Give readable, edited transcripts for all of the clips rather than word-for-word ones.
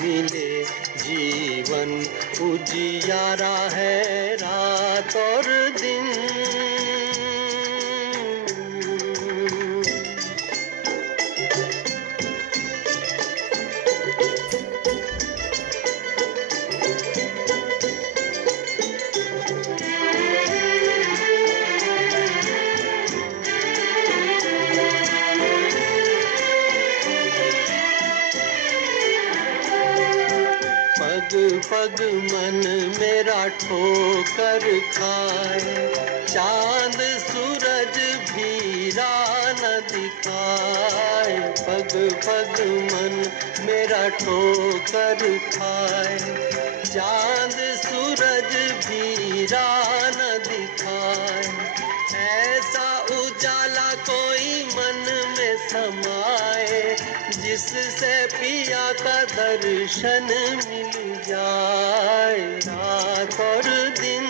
मिले जीवन उजियारा है रात और दिन। पग पग मन मेरा ठोकर खाए, चांद सूरज भी राह न दिखाए। पग पग मन मेरा ठोकर खाए, चांद सूरज भी राह न दिखाए। ऐसा उजाला कोई मन में समाए, जिससे पिया का दर्शन मिल जाए। रात और दिन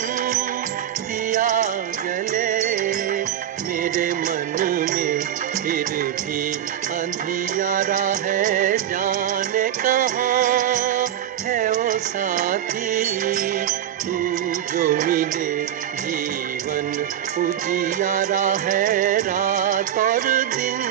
दिया जले मेरे मन में, फिर भी अंधियारा है। जाने कहाँ है वो साथी तू जो मिले जीवन उजियारा है रात और दिन।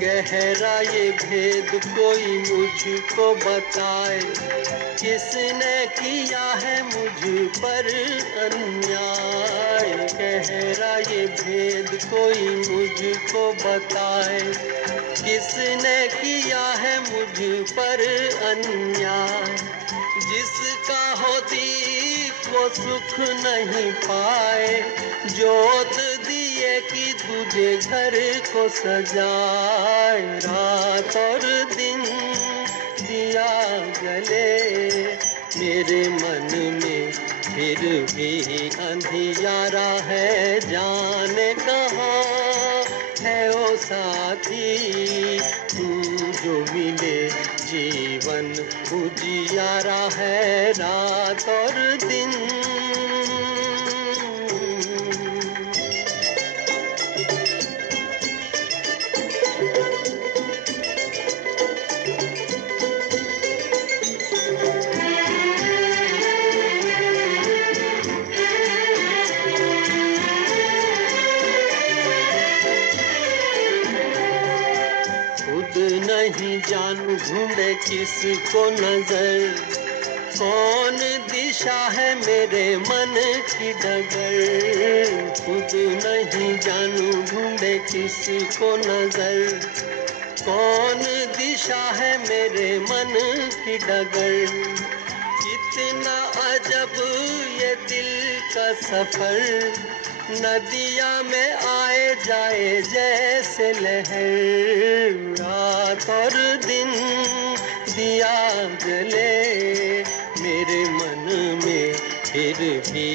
गहरा ये भेद कोई मुझको बताए, किसने किया है मुझ पर अन्याय। गहरा ये भेद कोई मुझको बताए, किसने किया है मुझ पर अन्याय। जिसका हो दीप वो सुख नहीं पाए, जोत दिए कि तुझे घर को सजाए। रात और दिन दिया जले मेरे मन में, फिर भी अंधियारा है। जाने कहाँ है वो साथी तू जो मिले जीवन उजियारा है रात और दिन। नहीं जानू ढूंढे किसको नजर, कौन दिशा है मेरे मन की डगर। खुद नहीं जानू ढूंढे किसको नजर, कौन दिशा है मेरे मन की डगर। कितना अजब ये दिल का सफर, नदिया में आए जाए जैसे लहर। रात और दिन दिया जले मेरे मन में, फिर भी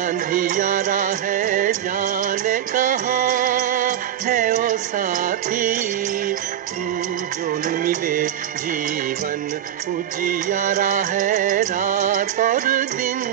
अंधियारा है। जाने कहाँ है वो साथी तू जो मिले जीवन उजियारा है रात और दिन।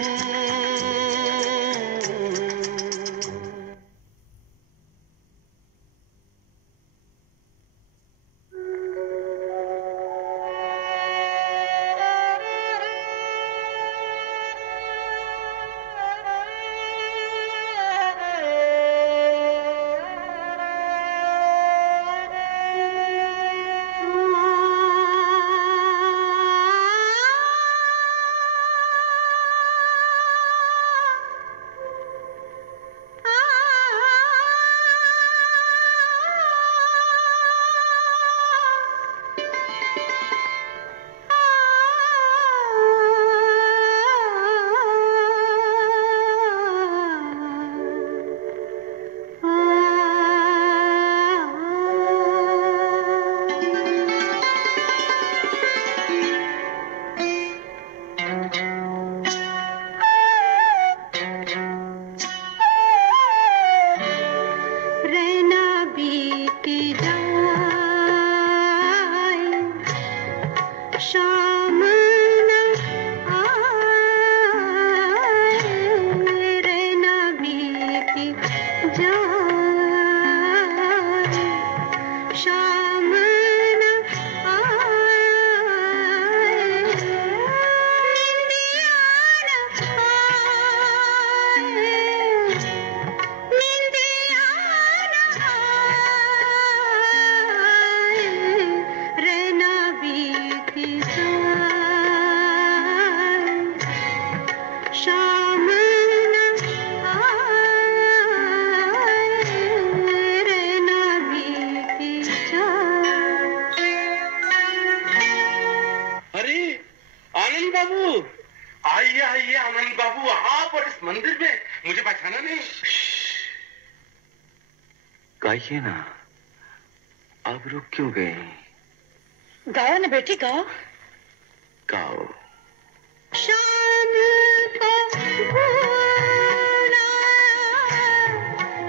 गाइए ना, आप रुक क्यों गए? गाओ ना बेटी, गाओ। गाओ। शाम को भूला,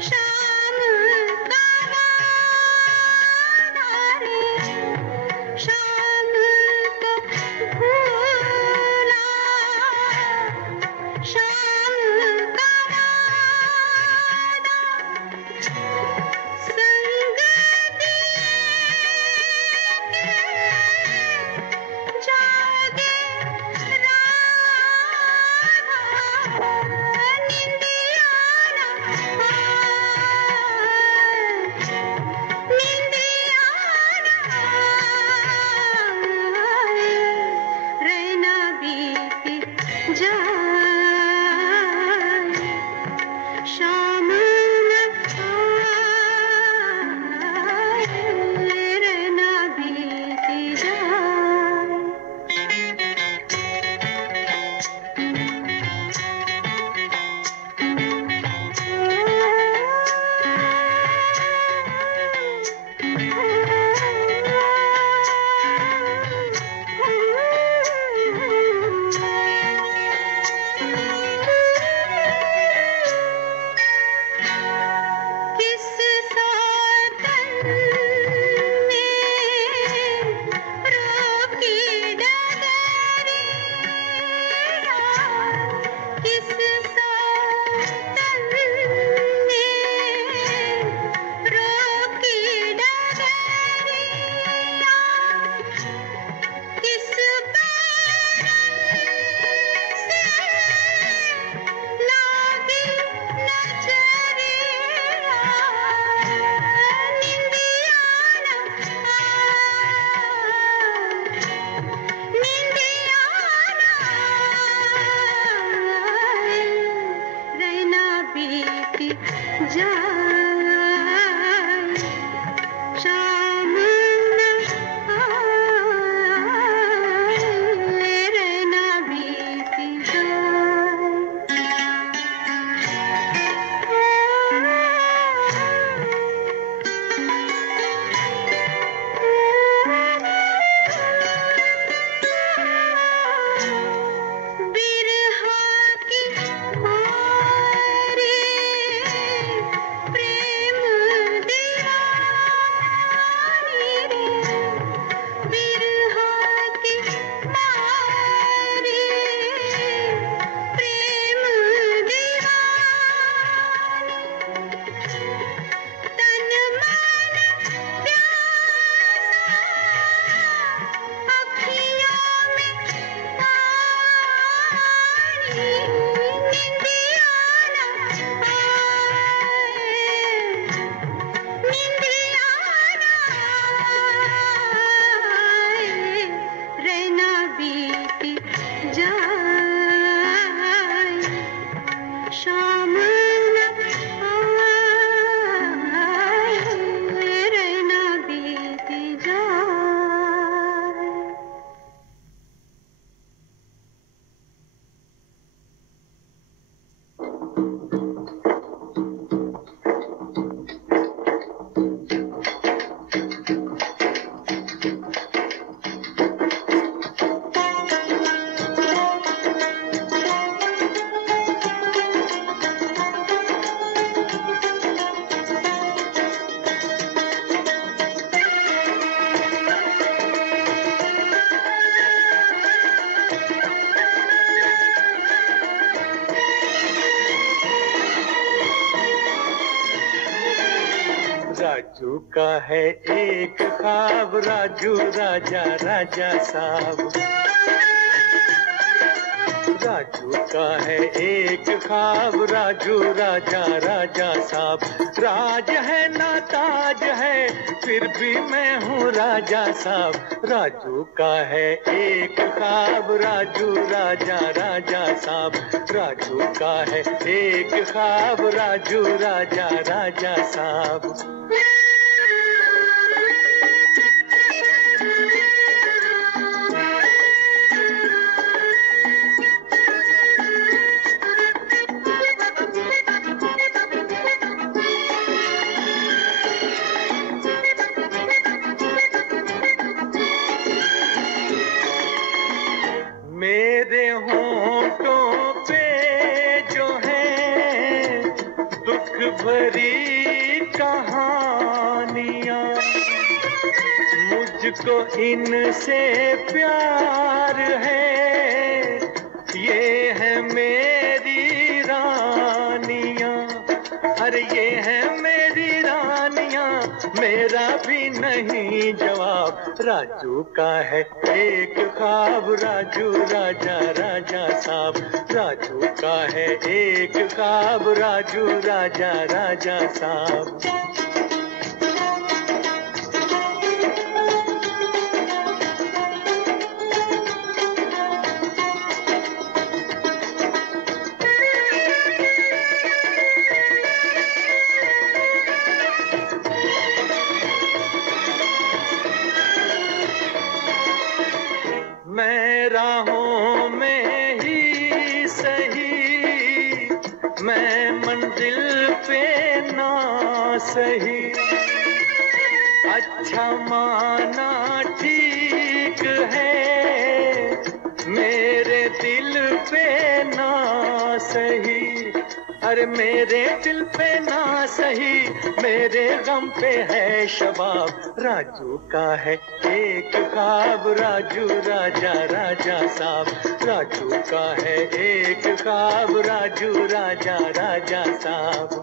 शाम का वादा रे, शाम को भूला, शाम का वादा, संग जागे रहना बीती जाए, शाम रहना बीती जाए। किस सातन में रोकी डगरिया, किस सातन में रोकी डगरिया, किस बारन से लागी नजरिया, निंदिया ना निंदिया ना रहना बीती जाए, शाम रहना बीती बिरहा की मारे राजू का है एक ख्वाब, राजू राजा राजा साहब। राजू का है एक ख्वाब, राजू राजा राजा साहब। राज है ना ताज है, फिर भी मैं हूँ राजा साहब। राजू का है एक ख्वाब, राजू राजा राजा साहब। राजू का है एक ख्वाब, राजू राजा राजा साहब। मेरे होंठों पे जो है दुख भरी कहानियां, मुझको इनसे प्यार है, ये है मेरी रानियां। अरे ये है मेरी रानियां, मेरा भी नहीं जवाब। राजू का है एक ख्वाब, राजू राजा राजा साहब। राजू का है एक ख्वाब, राजू राजा राजा साहब। मैं राहों में ही सही, मैं मंजिल पे ना सही। अच्छा माना ठीक है, मेरे दिल पे ना सही। अरे मेरे दिल पे ना सही, मेरे गम पे है शबाब। राजू का है एक ख्वाब, राजू राजा राजा साहब। राजू का है एक ख्वाब, राजू राजा राजा साहब।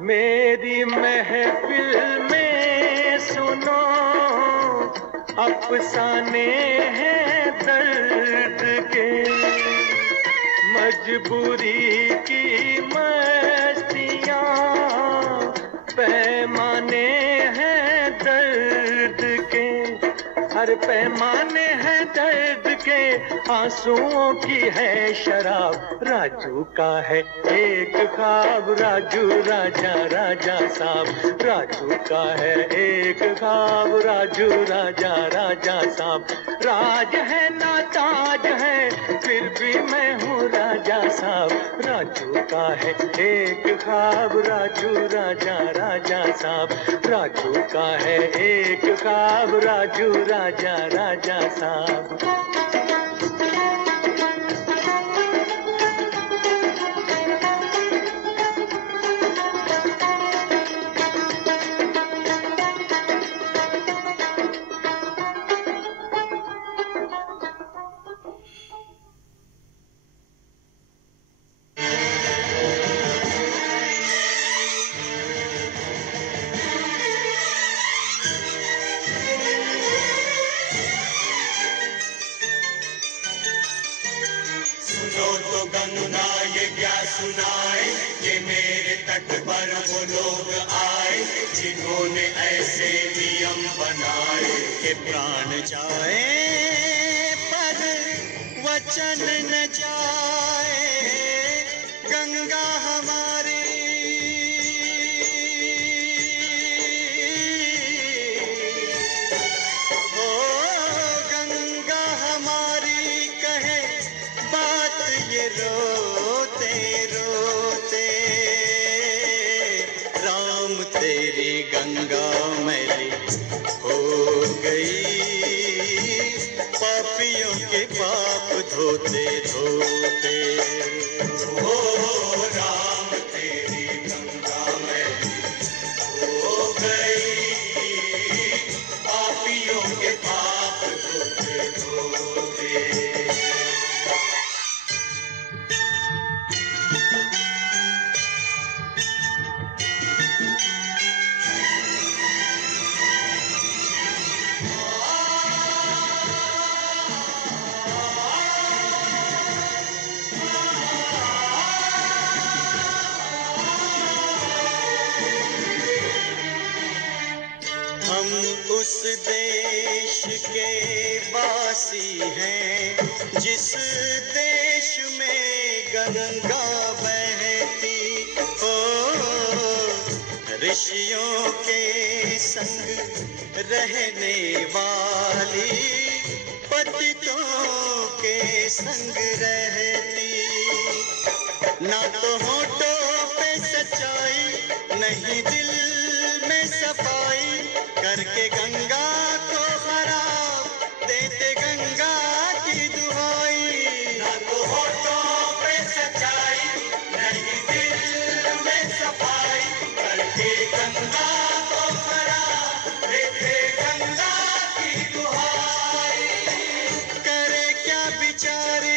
मेरी महफिल में सुनो, अफसाने हैं दर्द के। मजबूरी की मस्तियाँ, पैमाने हैं दर्द के। हर पैमाने हैं दर्द के, आंसुओं की है शराब। राजू का है एक ख्वाब, राजू राजा राजा साहब। राजू का है एक ख्वाब, राजू राजा राजा साहब। राज है ना ताज है, फिर भी मैं हूँ राजा साहब। राजू का है एक ख्वाब, राजू राजा राजा साहब। राजू का है एक ख्वाब, राजू राजा राजा साहब। गंगा ये क्या सुनाए, कि मेरे तट पर वो लोग आए जिन्होंने ऐसे नियम बनाए कि प्राण जाए पर वचन न जाए। गंगा हमारी ओ गंगा हमारी कहे बात ये रोते रोते। राम तेरी गंगा मैली हो गई, पापियों के पाप धो धोते धोते। ओ राम तेरी गंगा मैली हो गई, पापियों के पाप धोते धोते। हम उस देश के वासी हैं जिस देश में गंगा बहती हो, ऋषियों के संग रहने वाली, पतितों के संग रहती। ना तो होठों पे सच्चाई, नहीं दिल में सफाई, करके गंगा को खराब देते गंगा की दुहाई। ना तो होठों पे सच्चाई, नहीं दिल में सफाई, करके गंगा को खराब देते गंगा की दुहाई। करे क्या बिचारी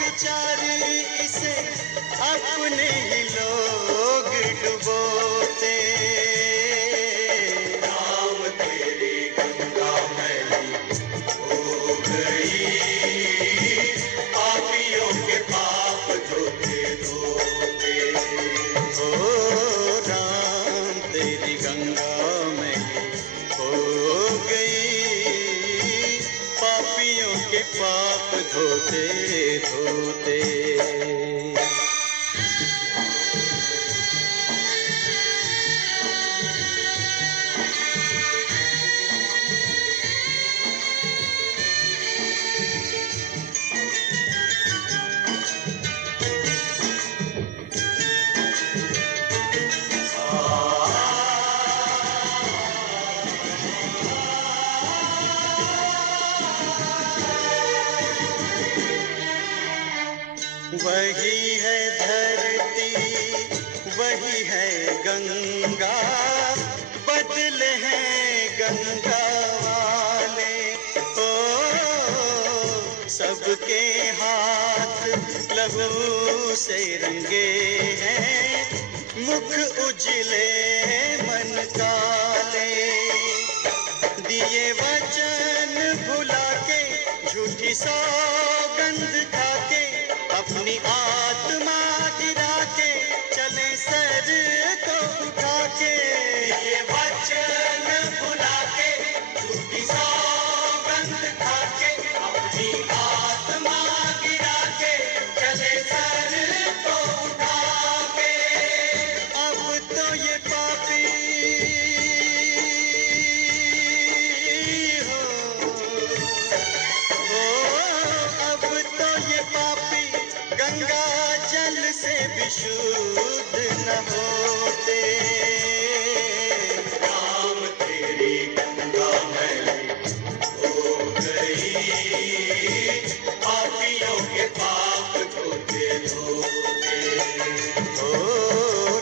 बेचारी, इसे अपने ही लोग डुबोते। राम तेरी गंगा मैली हो गई, पापियों के पाप धोते धोते। ओ राम तेरी गंगा मैली हो गई, पापियों के पाप धोते धोते। वही है धरती, वही है गंगा, बदले हैं गंगा वाले। ओ सबके हाथ लहू से रंगे हैं, मुख उजले मन काले। दिए वचन भुला के, झूठी सौगंध खा के, अपनी आत्मा गिरा के, चले सर को उठा के। ये वचन भुला के, झूठी सौगंध खा के, अपनी आत्मा गिरा के, चले सर को उठा के। अब तो ये पापी गंगा जल से भी शुद्ध न होते। राम तेरी गंगा मैली हो गई, पापियों के पाप धोते धोते। ओ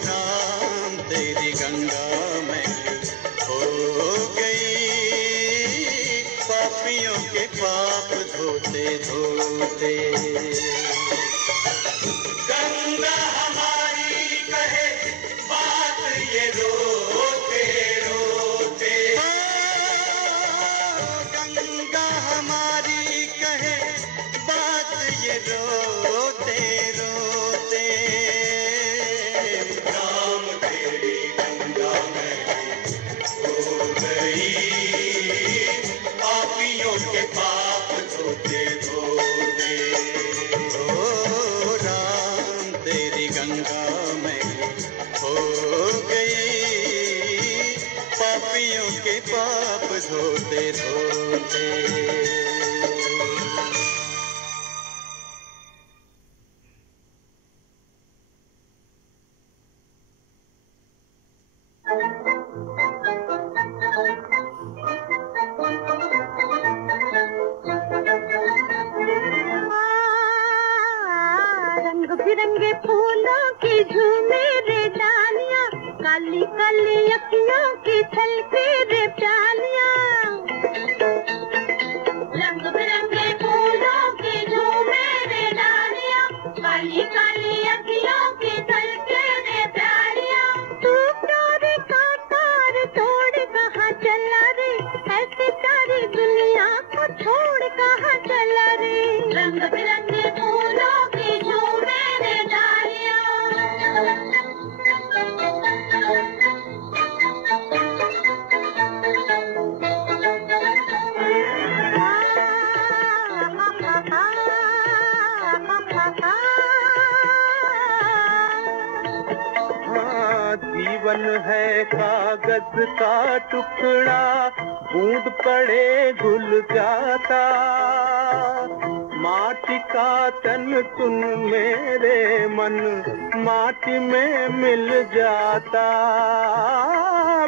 राम तेरी गंगा मैली हो गई, पापियों के पाप धोते धोते। गंगा हमारी कहे बात ये रोते रोते। गंगा हमारी कहे बात ये रोते रोते। राम तेरी गंगा मैली हो गई, पापियों के पाप धोते धोते। गंगा मैली हो गई, पापियों के पाप धोते धोते। अखियों की छलके रे प्यालियां, रंग बिरंगे फूलों की झूमे रे डालियां, काली काली अखियों की छलके रे प्यालियां। तू प्यारे का तार तोड़ कहाँ चला रे, ऐसे सारी दुनिया को छोड़ कहाँ चला रे। रंग बिरंगे फूलों की झूमे रे डालियां। जीवन है कागज का टुकड़ा, बूंद पड़े घुल जाता, माटी का तन तुम मेरे मन माटी में मिल जाता,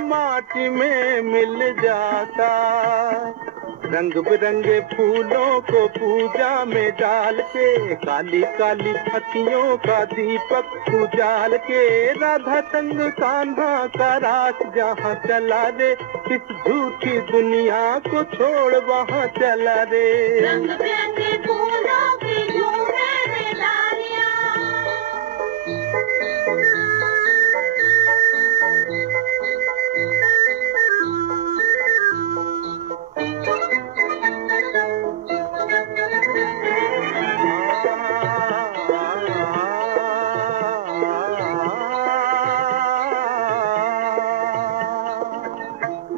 माटी में मिल जाता। रंग बिरंगे फूलों को पूजा में डाल के, काली काली अखियों का दीपक उजाल के, राधा संग कान्हा का रास जहाँ चला रे, इस झूठी दुनिया को छोड़ वहाँ चला रे। रंग बिरंगे फूलों की झूमे रे डालियां।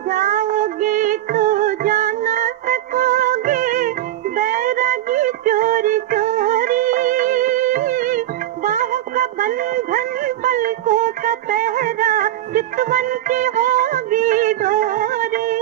जाओगे तो जाना सकोगे बैरागी चोरी चोरी, बाहों का बंधन पलकों का पहरा, चितवन की होगी डोरी।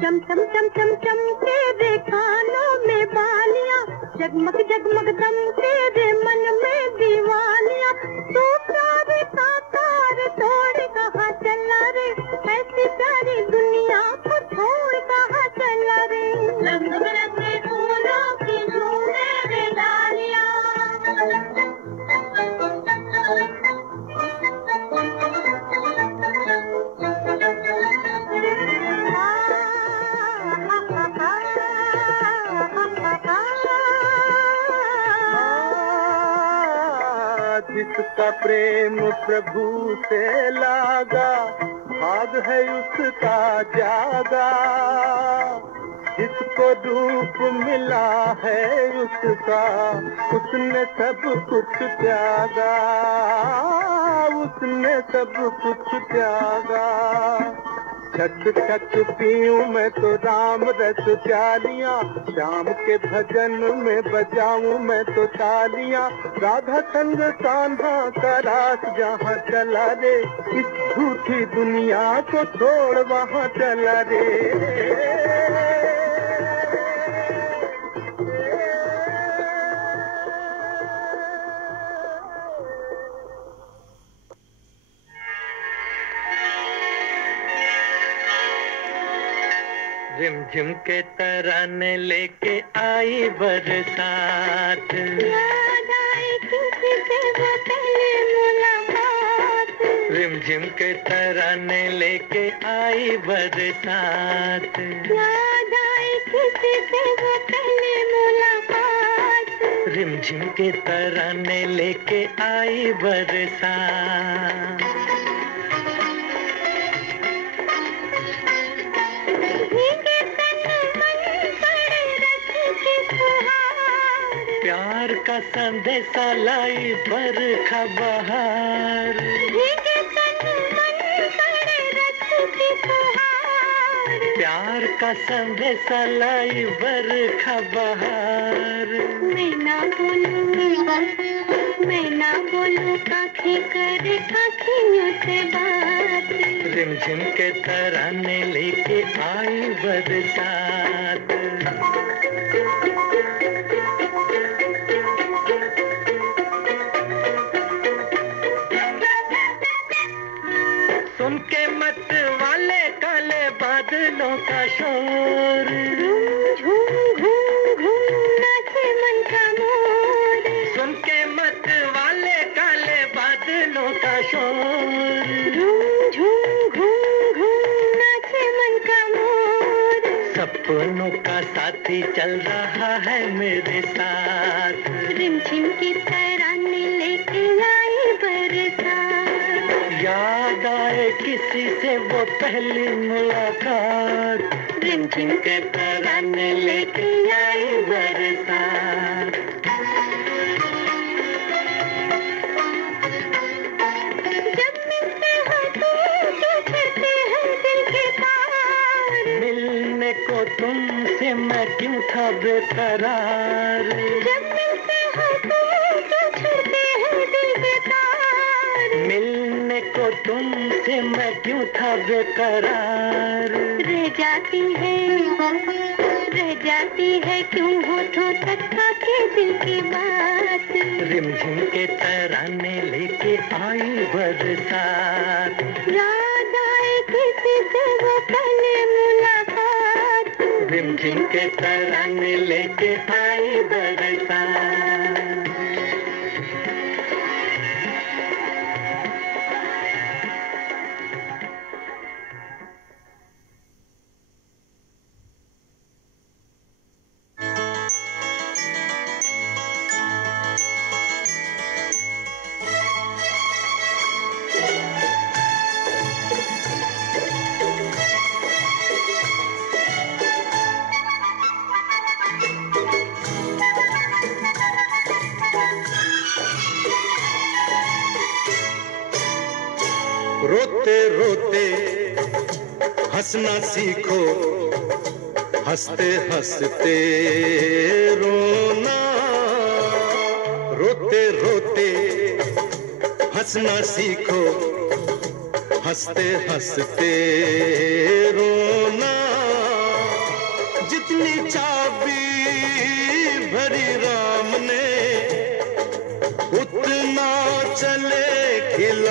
चम चम चम चम चम तेरे कानों में बालियां, जगमग जगमग दम तेरे मन में दीवानियां। तू प्यारे का तार तोड़ कहाँ चला रे, ऐसी सारी दुनिया को छोड़ कहाँ चला रे। रंग बिरंगे फूलों की झूमे रे डालियां। जिसका प्रेम प्रभु से लागा, भाग है उसका जागा, जिसको रूप मिला है उसका, उसने सब कुछ त्यागा, उसने सब कुछ त्यागा। छक छक पीऊं मैं तो राम रस प्यालियां, शाम के भजन में बजाऊं मैं तो तालियां, राधा संग कान्हा का रास जहाँ चला रे, इस झूठी दुनिया को छोड़ वहाँ चला रे। रिमझिम के तराने लेके आई बरसात, याद आई किसी से वो पहली मुलाकात। रिमझिम के तराने लेके आई बरसात, याद आई किसी से वो पहली मुलाकात। रिमझिम के तराने लेके आई बरसात। प्यार का संदेशा लाई बरखा बहार, प्यार का संदेशा लाई बरखा बहार। मैं ना बोलूं आँखें करे आँखियों से बात। रिमझिम के तराने लेके आई बरसात। सुन के मत वाले काले बादलों का शोर, झूम घूम घूम नाचे मन का मोर। सुन के मत वाले काले बादलों का शोर, झूम झूम सपनों का साथी चल रहा है मेरे साथ। रिमझिम की तराने लेके आई बरसात। याद आए किसी से वो पहली मुलाकात। रिमझिम के तराने लेके आई बरसात। जब मिलते हैं तो छूटते हैं दिल के तार। मिलने को तुमसे मैं क्यों था बेकरार। जब मिलते हैं तो छूटते हैं दिल के तार। मिलने को तुमसे मैं क्यों था बेकरार। रह जाती है क्यों होठों तक आके दिल की बात। रिमझिम के तराने लेके आई बरसात। याद आए किसी से वो पहले मुलाकात। रिमझिम के तराने लेके आई बरसात। रोते रोते हंसना सीखो, हंसते हंसते रोना। रोते रोते हंसना सीखो, हंसते हंसते रोना। जितनी चाबी भरी राम ने उतना चले खिला।